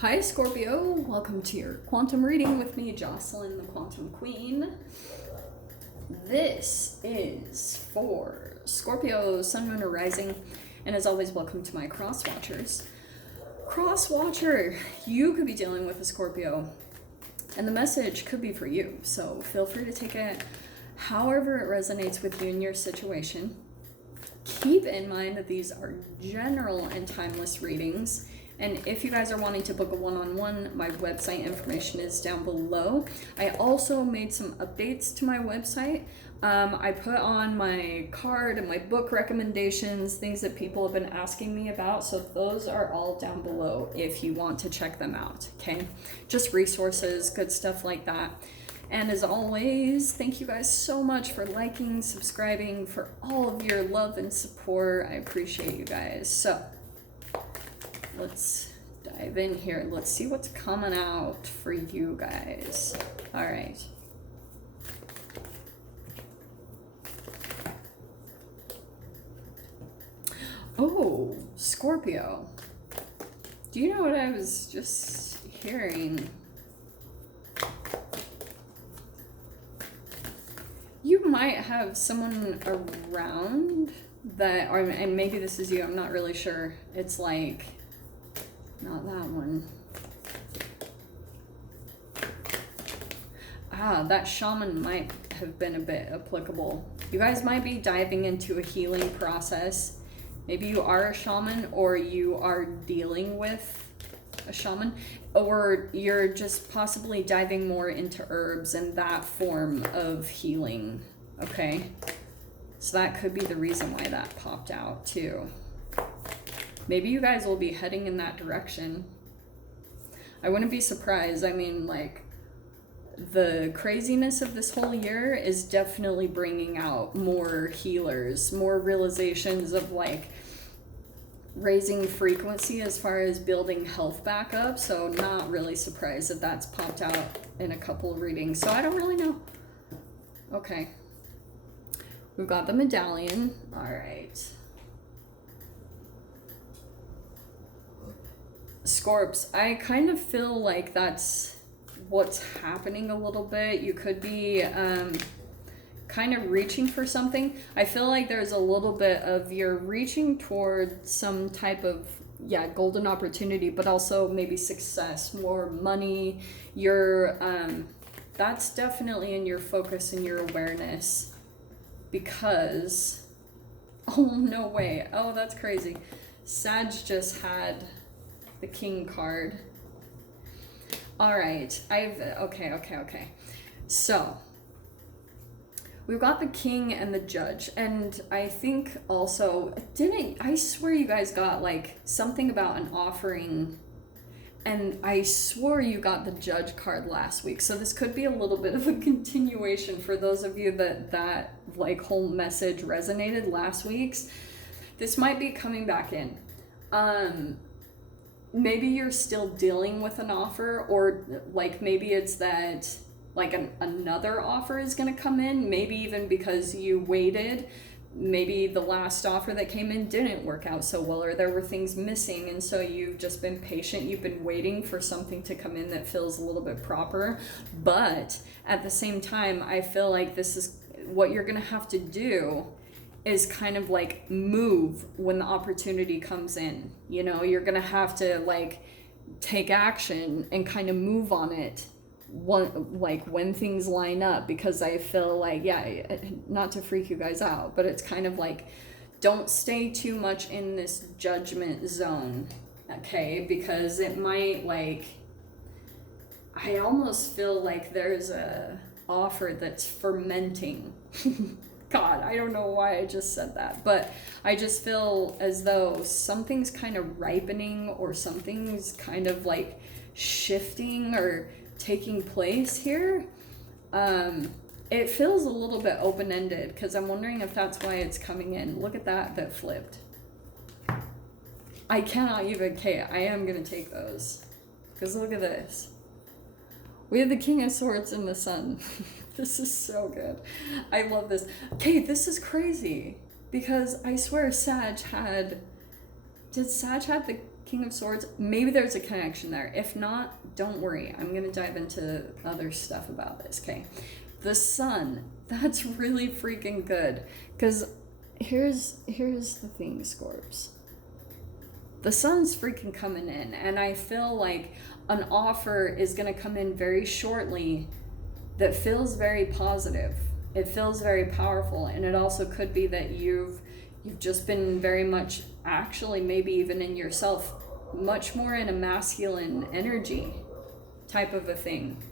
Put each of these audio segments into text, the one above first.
Hi Scorpio, welcome to your quantum reading with me, Jocelyn, the Quantum Queen. This is for Scorpio, Sun, Moon, or Rising, and as always, welcome to my cross watchers. Cross watcher, you could be dealing with a Scorpio, and the message could be for you, so feel free to take it however it resonates with you in your situation. Keep in mind that these are general and timeless readings. And if you guys are wanting to book a one-on-one, my website information is down below. I also made some updates to my website. I put on my card and my book recommendations, things that people have been asking me about. So those are all down below if you want to check them out, okay? Just resources, good stuff like that. And as always, thank you guys so much for liking, subscribing, for all of your love and support. I appreciate you guys. So let's dive in here. Let's see what's coming out for you guys. All right. Oh, Scorpio. Do you know what I was just hearing? You might have someone around that, or, and maybe this is you, I'm not really sure. It's like, not that one. That shaman might have been a bit applicable. You guys might be diving into a healing process. Maybe you are a shaman, or you are dealing with a shaman, or you're just possibly diving more into herbs and that form of healing, okay? So that could be the reason why that popped out too. Maybe you guys will be heading in that direction. I wouldn't be surprised. I mean, like, the craziness of this whole year is definitely bringing out more healers, more realizations of, like, raising frequency as far as building health back up. So not really surprised that that's popped out in a couple of readings. So I don't really know. Okay. We've got the medallion. All right. Scorps, I kind of feel like that's what's happening a little bit. You could be kind of reaching for something. I feel like there's a little bit of you're reaching toward some type of, golden opportunity, but also maybe success, more money. You're, that's definitely in your focus and your awareness because, oh, no way. Oh, that's crazy. Sag just had the king card. All right, okay. So we've got the king and the judge, and I think also, I swear you guys got like something about an offering, and I swore you got the judge card last week. So this could be a little bit of a continuation for those of you that like whole message resonated last week's. This might be coming back in. Maybe you're still dealing with an offer, or like maybe it's that like another offer is going to come in, maybe even because you waited. Maybe the last offer that came in didn't work out so well, or there were things missing, and so you've just been patient. You've been waiting for something to come in that feels a little bit proper. But at the same time, I feel like this is what you're going to have to do is kind of like move when the opportunity comes in. You know, you're gonna have to like take action and kind of move on it when things line up, because I feel like, not to freak you guys out, but it's kind of like, don't stay too much in this judgment zone, okay? Because it might, like, I almost feel like there's a offer that's fermenting. God, I don't know why I just said that, but I just feel as though something's kind of ripening, or something's kind of like shifting or taking place here. It feels a little bit open-ended, because I'm wondering if that's why it's coming in. Look at that flipped. I cannot even, okay, I am going to take those, because look at this. We have the King of Swords and the Sun. This is so good. I love this. Okay, this is crazy, because I swear Sag had... Did Sag have the King of Swords, maybe there's a connection there. If not, don't worry. I'm going to dive into other stuff about this, okay? The Sun, that's really freaking good. Because here's the thing, Scorps. The Sun's freaking coming in, and I feel like an offer is going to come in very shortly that feels very positive. It feels very powerful, and it also could be that you've just been very much, actually maybe even in yourself, much more in a masculine energy type of a thing.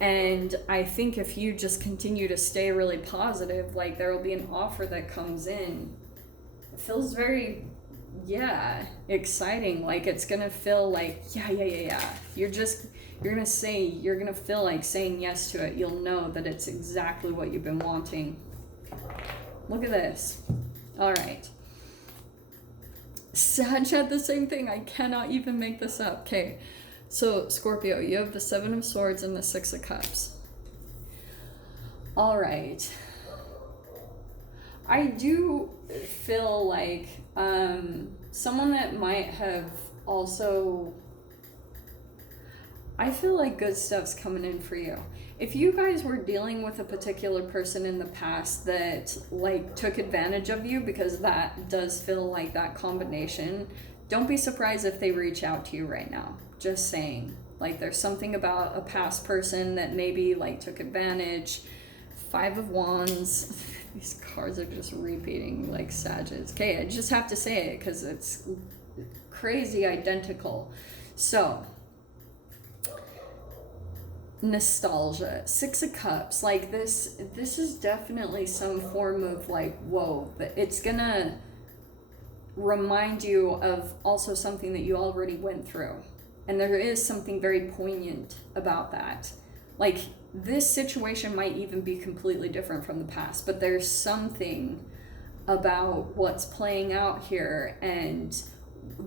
And I think if you just continue to stay really positive, like there will be an offer that comes in. It feels very, exciting. Like it's gonna feel like, You're gonna feel like saying yes to it. You'll know that it's exactly what you've been wanting. Look at this. All right. Sag had the same thing. I cannot even make this up. Okay. So, Scorpio, you have the Seven of Swords and the Six of Cups. All right. I do feel like someone that might have also... I feel like good stuff's coming in for you. If you guys were dealing with a particular person in the past that like took advantage of you, because that does feel like that combination, don't be surprised if they reach out to you right now. Just saying. Like there's something about a past person that maybe like took advantage. Five of Wands. These cards are just repeating like Sages. Okay, I just have to say it because it's crazy identical. So... nostalgia, Six of Cups, like this is definitely some form of like, whoa, it's gonna remind you of also something that you already went through, and there is something very poignant about that. Like this situation might even be completely different from the past, but there's something about what's playing out here and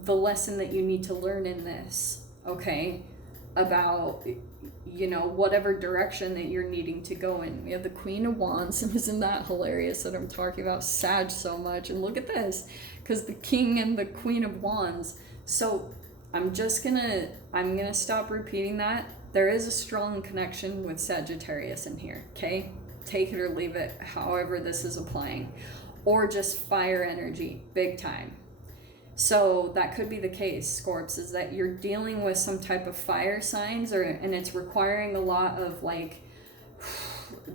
the lesson that you need to learn in this, okay, about whatever direction that you're needing to go in. We have the Queen of Wands. Isn't that hilarious that I'm talking about Sag so much? And look at this, because the King and the Queen of Wands. So I'm gonna stop repeating that. There is a strong connection with Sagittarius in here, okay? Take it or leave it, however this is applying. Or just fire energy, big time. So that could be the case, Scorps, is that you're dealing with some type of fire signs, and it's requiring a lot of like,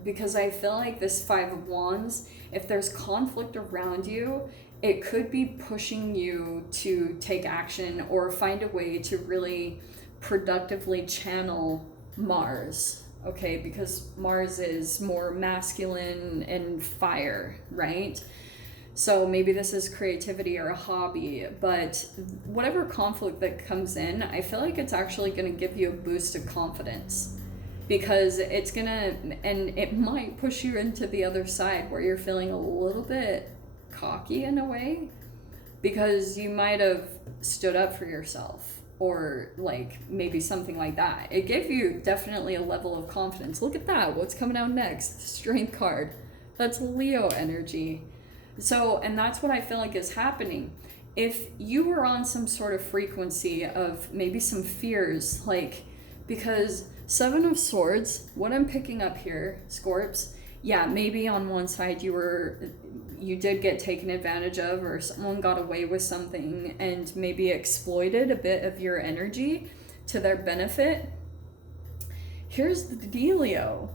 because I feel like this Five of Wands, if there's conflict around you, it could be pushing you to take action or find a way to really productively channel Mars, okay? Because Mars is more masculine and fire, right? So maybe this is creativity or a hobby, but whatever conflict that comes in, I feel like it's actually going to give you a boost of confidence, because it's going to, and it might push you into the other side where you're feeling a little bit cocky in a way, because you might have stood up for yourself or like maybe something like that. It gave you definitely a level of confidence. Look at that. What's coming out next? The Strength card. That's Leo energy. So, and that's what I feel like is happening. If you were on some sort of frequency of maybe some fears, like, because Seven of Swords, what I'm picking up here, Scorps, maybe on one side you did get taken advantage of, or someone got away with something and maybe exploited a bit of your energy to their benefit. Here's the dealio.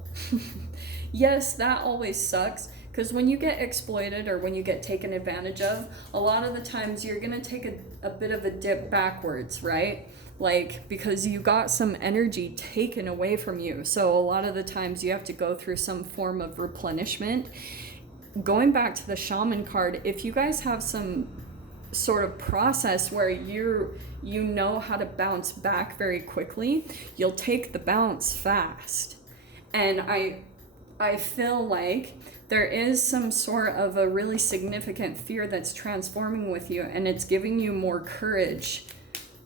Yes, that always sucks. Because when you get exploited or when you get taken advantage of, a lot of the times you're going to take a bit of a dip backwards, right? Like, because you got some energy taken away from you. So a lot of the times you have to go through some form of replenishment. Going back to the Shaman card, if you guys have some sort of process where you know how to bounce back very quickly, you'll take the bounce fast. And I feel like there is some sort of a really significant fear that's transforming with you, and it's giving you more courage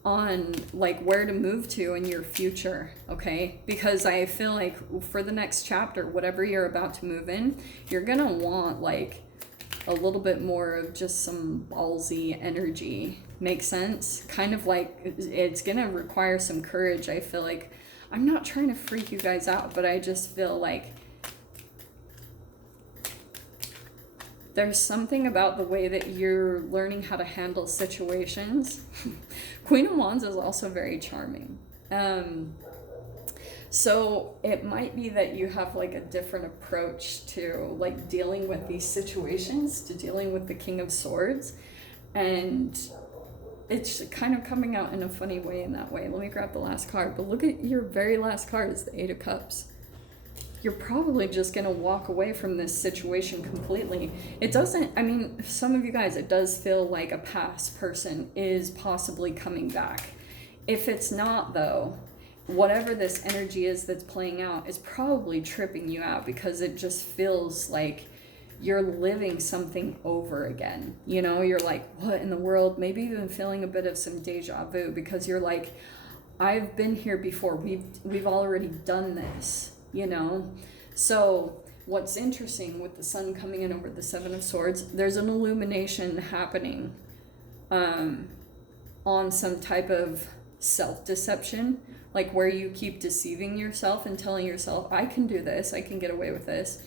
on like where to move to in your future, okay? Because I feel like for the next chapter, whatever you're about to move in, you're gonna want like a little bit more of just some ballsy energy Make sense? Kind of like it's gonna require some courage. I feel like I'm not trying to freak you guys out, but I just feel like there's something about the way that you're learning how to handle situations. Queen of Wands is also very charming. So it might be that you have like a different approach to like dealing with these situations, to dealing with the King of Swords. And it's kind of coming out in a funny way in that way. Let me grab the last card. But look at your very last card is the Eight of Cups. You're probably just going to walk away from this situation completely. It doesn't, I mean, some of you guys, it does feel like a past person is possibly coming back. If it's not, though, whatever this energy is that's playing out is probably tripping you out, because it just feels like you're living something over again. You know, you're like, what in the world? Maybe even feeling a bit of some deja vu, because you're like, I've been here before. We've already done this, you know? So what's interesting with the sun coming in over the Seven of Swords, there's an illumination happening on some type of self-deception, like where you keep deceiving yourself and telling yourself, I can do this, I can get away with this.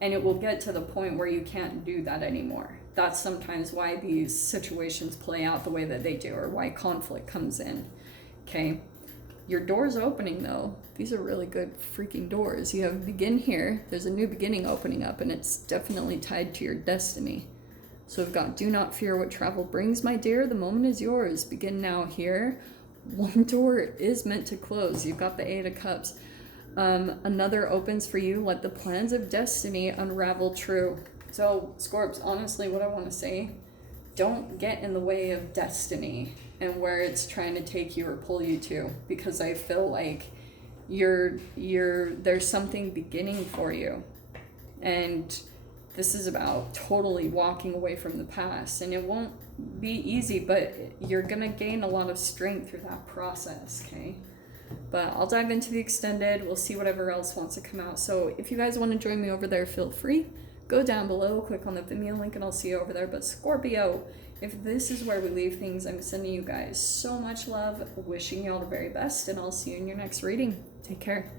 And it will get to the point where you can't do that anymore. That's sometimes why these situations play out the way that they do, or why conflict comes in. Okay? Your door's opening, though. These are really good freaking doors. You have begin here. There's a new beginning opening up, and it's definitely tied to your destiny. So we've got, do not fear what travel brings, my dear. The moment is yours. Begin now here. One door is meant to close. You've got the Eight of Cups. Another opens for you. Let the plans of destiny unravel true. So, Scorps, honestly, what I want to say, don't get in the way of destiny and where it's trying to take you or pull you to, because I feel like there's something beginning for you, and this is about totally walking away from the past, and it won't be easy, but you're gonna gain a lot of strength through that process. Okay, but I'll dive into the extended. We'll see whatever else wants to come out. So if you guys want to join me over there, feel free. Go down below, click on the Vimeo link, and I'll see you over there. But Scorpio, if this is where we leave things, I'm sending you guys so much love, wishing you all the very best, and I'll see you in your next reading. Take care.